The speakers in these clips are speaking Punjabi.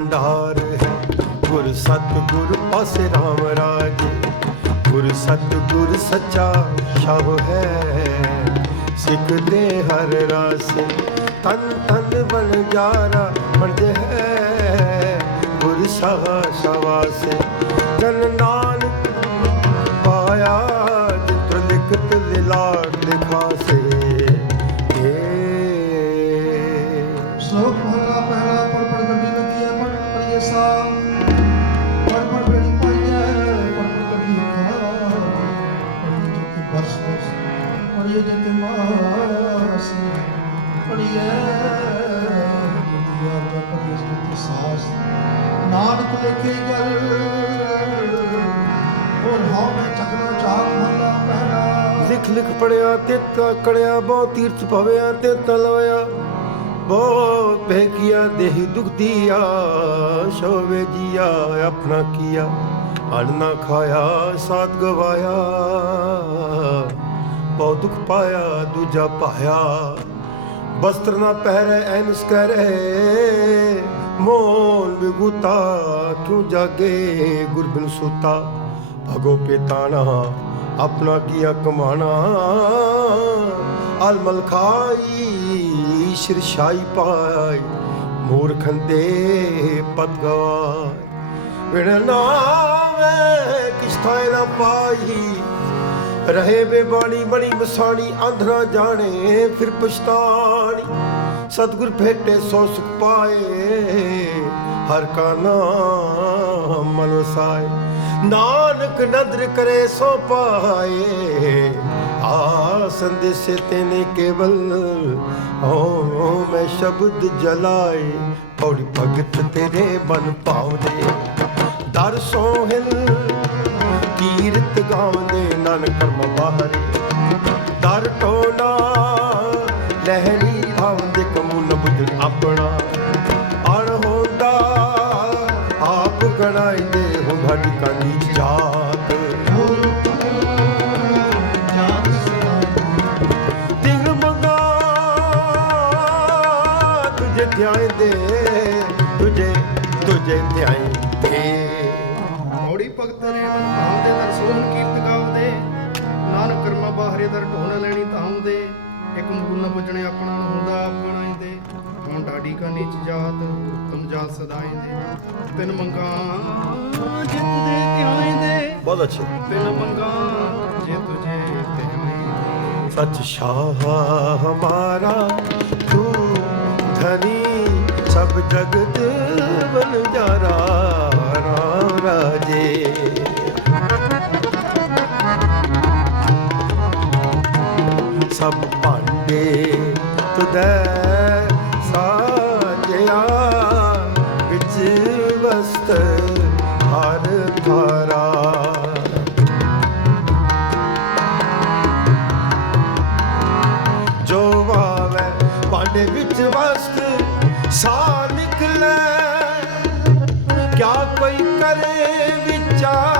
ਭੰਡਾਰ ਹੈ ਗੁਰ ਸਤਿਗੁਰ ਪਾਸੇ ਰਾਮ ਰਾਜੇ ਗੁਰ ਸਤਿਗੁਰ ਸੱਚਾ ਸ਼ਬ ਹੈ ਸਿੱਖ ਦੇ ਹਰ ਰਾਸੇ ਤਨ ਤਨ ਬਨ ਜਾਰਾ ਬਣਦੇ ਹੈ ਗੁਰ ਸਾਹ ਸਵਾਸੇ ਜਨ ਪੜੀਏ ਜੇ ਦੁਨੀਆ ਦਾ ਪੜੀਏ ਜੋ ਸਾਸ ਨਾਨਕ ਲਿਖੇ ਗਲ। ਹੋਰ ਹਾਂ, ਮੈਂ ਚੱਕਣਾ ਚਾਕ ਮਹਲਾ ਪਹਿਲਾ। ਲਿਖ ਲਿਖ ਪੜਿਆ ਤੇ ਕੜਿਆ, ਬਹੁ ਤੀਰਥ ਭਵਿਆ ਤੇ ਤਲਵਿਆ ਬਹੁ ਪਹਿ ਕੀਆ ਦੇਹੀ ਦੁਖ ਦੀਆ ਸ਼ੋਵੇ ਜੀਆ, ਆਪਣਾ ਕੀਆ। ਅਨ ਨਾ ਖਾਇਆ ਸਾਥ ਗਵਾਇਆ। ਬਹੁ ਦੁਖ ਪਾਇਆ, ਦੂਜਾ ਪਾਇਆ ਬਸਤਰ ਨਾ ਪਹਿਰੇ ਐਨਸ ਕਰੇ ਮੋਲ ਬਿਗੁਤਾ ਕਿਉ ਜਾਗੇ ਗੁਰਬਿਨ ਸੁਤਾ। ਭਗੋ ਪੇਤਾਣਾ, ਆਪਣਾ ਕੀਆ ਕਮਾਣਾ। ਅਲਮਲ ਖਾਈ ਸ਼ਿਰਸ਼ਾਈ ਪਾਈ। ਮੂਰਖੰ ਦੇ ਪਦ ਵਿਣ ਨਾਵੇਂ ਕਿਸ ਥਾਇ ਨਾ ਪਾਈ। ਰਹੇ ਬੇਬਾਣੀ ਬੜੀ ਮਸਾਣੀ ਅੰਧਰਾ ਜਾਣੇ, ਫਿਰ ਪਛਤਾਣੀ। ਸਤਿਗੁਰ ਭੇਟੇ ਸੋ ਸੁਖ ਪਾਏ, ਹਰ ਕਾ ਨਾਮ ਮਨ ਵਸਾਏ ਨਾਨਕ ਨਦਰ ਕਰੇ ਸੋ ਪਾਏ ਆ ਸੰਦੇਸ਼ ਤੇਨੇ ਕੇਵਲ ਓ ਮੈਂ ਸ਼ਬਦ ਜਲਾਏ। ਔੜੀ ਭਗਤ ਤੇਰੇ ਮਨ ਪਾਉਂਦੇ, ਦਰ ਸੋਹਿਲ ਕੀਰਤ ਗਾਉਂਦੇ। ਨਾਨਕ ਕਰਮ ਬਾਹਰੇ। ਦਰ ਟੋਨਾ ਲਹਿਰੀ ਆਉਂਦੇ ਕਮੂਲ ਬੁੱਧ ਆਪਣਾ। ਅਣ ਹੁੰਦਾ, ਆਪ ਗਣਾਈਦੇ ਹੁੰਦਾ ਟਿਕਾ ਨੀਚ ਜਾਤ। ਜਾਤ ਦਿਨ ਮੰਗਾ ਤੁਝੇ ਧਿਆਇਂਦੇ ਤੁਝੇ ਤੁਝੇ ਧਿਆਇਂਦੇ ਔੜੀ ਭਗਤ ਨੇ ਮਨ ਭਾਉਂਦੇ ਦਰ ਕੀਰਤ ਗਾਉਂਦੇ। ਨਾਨਕ ਕਰਮਾ ਬਾਹਰੇ ਦਰ ਢੋਨ ਲੈਣੀ ਤਾਉਂ ਦੇ। ਇੱਕ ਮੂਲ ਨਾ ਪੁੱਜਣੇ ਆਪਣਾ ਨੂੰ ਹੁੰਦਾ ਆਪਣਾ ਹੀ ਹੁਣ ਢਾਡੀ ਕਾ ਨੀਚ ਜਾਤ ਤੁਮ ਜਾਤ ਸਦਾਈ ਦੇ। ਤਿੰਨ ਮੰਗਾ ਜਿਤ ਦੇ ਦੇ। ਬਹੁਤ ਅੱਛੇ। ਤਿੰਨ ਮੰਗਾ ਜੇ ਤੁਝੇ ਸੱਚ ਸ਼ਾਹ ਹਮਾਰਾ ਤੂੰ ਧਨੀ ਸਭ ਜਗਤ ਬਨ ਜਾਰਾ। ਸਭ ਭਾਂਡੇ ਤੁਦੈ ਸਾਜਿਆ, ਵਿੱਚ ਵਸਤ ਹਰ ਜੋ ਵਾਵੇ ਭਾਂਡੇ ਵਿੱਚ ਵਸਤ ਸਾ ਨਿਕਲੇ। ਕਿਆ ਕੋਈ ਕਰੇ ਵਿਚਾਰ?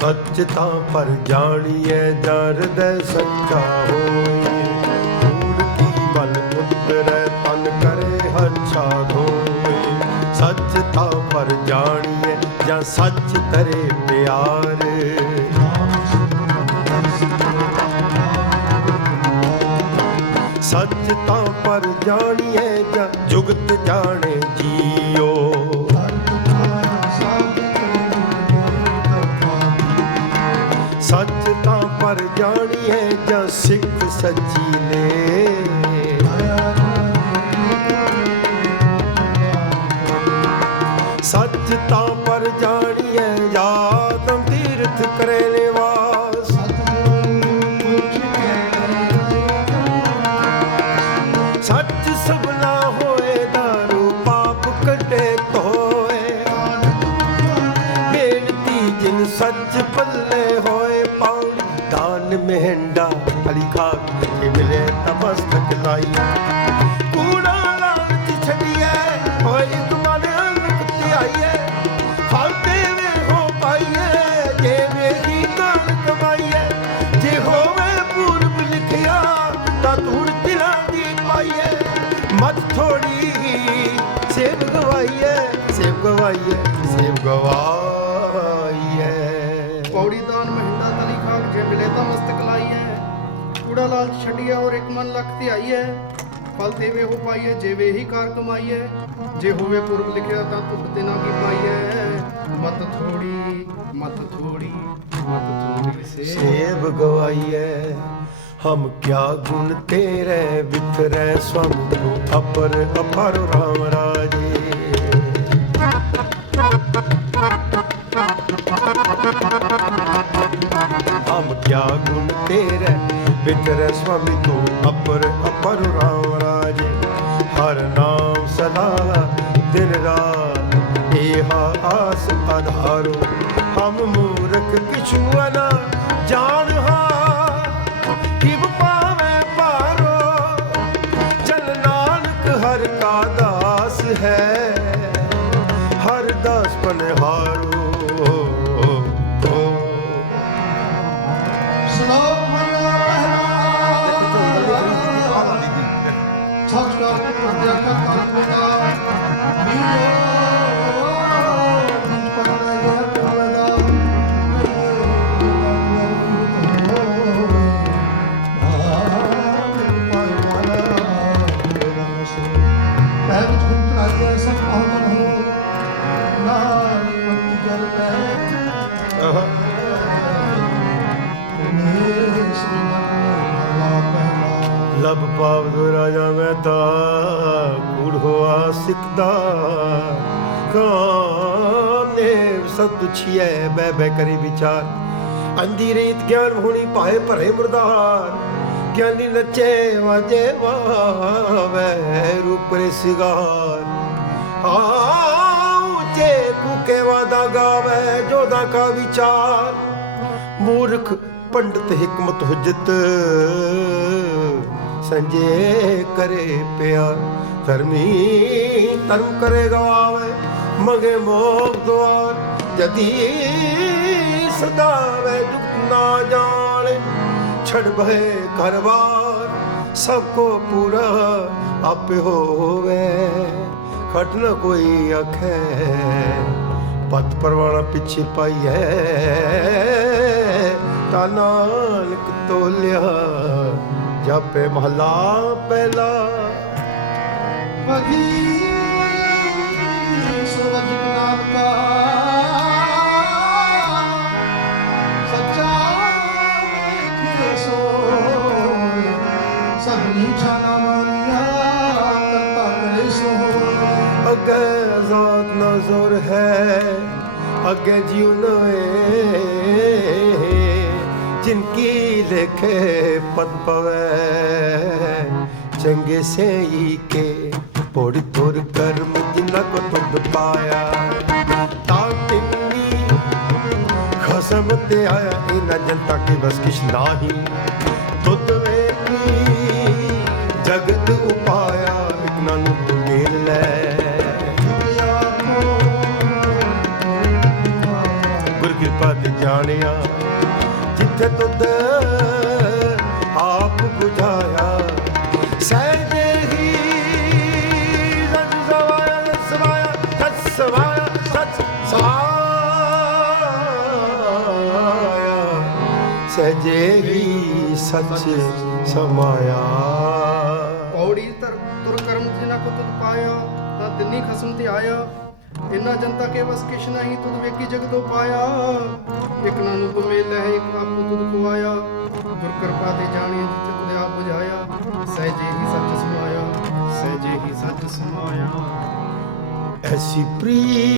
ਸੱਚ ਤਾਂ ਪਰ ਜਾਣੀਐ ਜਰਦੈ ਸੱਚਾ ਹੋਏ। ਕੂੜ ਕੀ ਬਲ ਉਤਰੈ ਤਨ ਕਰੇ ਹੱਛਾ ਧੋਏ। ਸੱਚ ਤਾਂ ਪਰ ਜਾਣੀਐ, ਜਾਂ ਸੱਚ ਤਰੇ ਪਿਆਰ। ਸੱਚ ਤਾਂ ਪਰ ਜਾਣੀਐ, ਜਾਂ ਜੁਗਤ ਜਾਣੇ ਜੀਓ ਸਿੱਖ ਸੱਚੀ ਨੇ। ਮਸਤਕ ਲਾਈ ਹੈ। ਕੂੜਾ ਲਾਲ ਛੱਡਿਆ ਔਰ ਇੱਕ ਮਨ ਲਖ ਧਿਆਈ ਹੈ। ਫਲ ਦੇਵੇ ਹੋ ਪਾਈਐ ਜਿਵੇਂ ਹੀ ਕਾਰ ਕਮਾਈਐ ਜੇ ਹੋਵੇ ਪੁਰਬ ਲਿਖਿਆ ਤਾਂ ਤੁਪ ਤੇ ਨਾ ਕੀ ਪਾਈਐ ਮਤ ਥੋੜੀ ਮਤ ਥੋੜੀ ਮਤ ਥੋੜੀ ਸੇਬ ਹਮ ਕਿਆ ਗੁਣ ਤੇਰੇ ਬਿਤਰੇ ਸਵੰਤ ਅਪਰ ਅਪਰ ਰਾਮ ਰਾਜੇ। ਕੀਆ ਗੁਣ ਤੇਰੇ? ਪਿਤਰ ਸੁਆਮੀ ਤੂੰ ਅਪਰ ਅਪਰ ਰਾਮ ਰਾਜ। ਹਰ ਨਾਮ ਸਦਾ ਦਿਨ ਰਾਤ ਇਹ ਆਸ ਆਧਾਰੋ। ਹਮ ਮੂਰਖ ਕਿਛੁ ਅਨਾ ਲਬ ਪਾਵ ਦੋ ਰਾਜਾ ਮੈਂ ਤਾ ਕੂੜ ਹੋਆ ਸਿੱਖਦਾ। ਕਾਨੇ ਸਤ ਛਿਐ ਬੈ ਬੈ ਕਰੀ ਵਿਚਾਰ। ਅੰਦੀ ਰੀਤ ਗਿਆਨ ਹੋਣੀ ਪਾਏ ਭਰੇ ਮੁਰਦਾਰ। ਗਿਆਨੀ ਨੱਚੇ ਵਾਜੇ ਵਾਵੇ, ਰੂਪ ਰੇ ਸਿਗਾਰ। ਆਉਚੇ ਕੁਕੇ ਵਾਦਾ ਗਾਵੇ ਜੋਦਾ ਕਾ ਵਿਚਾਰ। ਮੂਰਖ ਪੰਡਤ, ਹਕਮਤ ਹੁਜਤ ਸੰਜੇ ਕਰੇ ਪਿਆਰ ਧਰਮੀ ਧਰਮ ਕਰੇ ਗਵਾਵੇ, ਮਗੇ ਮੋਗ ਦੁਆਰ, ਜਦੀ ਸਦਾਵੇ ਦੁਖ ਨਾ ਜਾਣੇ ਛੜ ਬਹਿ ਘਰਵਾਰ ਸਭ ਕੋ ਪੂਰਾ ਆਪੇ ਹੋਵੇ, ਖਟ ਨ ਕੋਈ ਆਖੇ, ਪਤ ਪਰਵਾਣਾ ਪਿੱਛੇ ਪਾਈ ਹੈ ਤਾਂ ਨਾਨਕ ਤੋਲਿਆ ਜਾਪੇ ਮਹਲਾ ਪਹਿਲਾ। ਨਾਮ ਕਾ ਸੱਚਾ ਵੇਖੇ ਸੋ ਸਭ ਨੀਚਾ ਨਾ ਮਾਨਿਆ ਕਰਤਾ ਕਰੇ ਸੋ ਅੱਗੇ ਜ਼ਾਤ ਨਜ਼ਰ ਹੈ ਅੱਗੇ ਜਿਉ ਨਵੇ। ਜਿਨਕੀ ਲੇਖੇ ਪਦ ਪਵੇ ਚੰਗੇ ਸਈ ਕੇ ਪੋੜੀ ਤੁਰ ਕਰਮ ਜਿਨਾ ਕੋ ਤੁਧ ਪਾਇਆ ਤਾਂ ਤਿੰਨੀ ਖਸਮ ਤੇ ਆਇਆ ਇਹਨਾਂ ਜਨਤਾ ਕੀ ਬਸ ਕਿਛ ਨਾਹੀ ਤੁਧ ਆਪ 부ਝਾਇਆ ਸਹਿਜੇ ਹੀ ਸਚ ਸਵਾਇਆ ਸਚ ਸਵਾਇਆ ਸਮਾਇਆ। ਪੌੜੀ ਤਰ ਤੁਰ ਕਰਮ ਜਿਨਾ ਕੋ ਤੁਧ ਪਾਇਆ, ਤਾਂ ਤਿੰਨੀ ਖਸਮ ਤੇ ਆਇਆ। ਇਨਾ ਜਨਤਾ ਕੇ ਵਸ ਕਿਛ ਨਹੀਂ, ਤੁਧ ਵੇਖੀ ਜਗਤੋ ਪਾਇਆ। ਇਕ ਨਾਨੂ ਕੋ ਮੇਲ ਹੈ ਇਕ ਆਪੂ ਗੁਰ ਕਿਰਪਾ ਤੇ ਜਾਣੀਏ ਜਿੱਥੇ ਤੁਦੇ ਆਪ ਬੁਝਾਇਆ। ਸਹਿਜੇ ਹੀ ਸੱਚ ਸਮਾਇਆ ਸਹਿਜੇ ਹੀ ਸੱਚ ਸਮਾਇਆ ਐਸੀ ਪ੍ਰੀ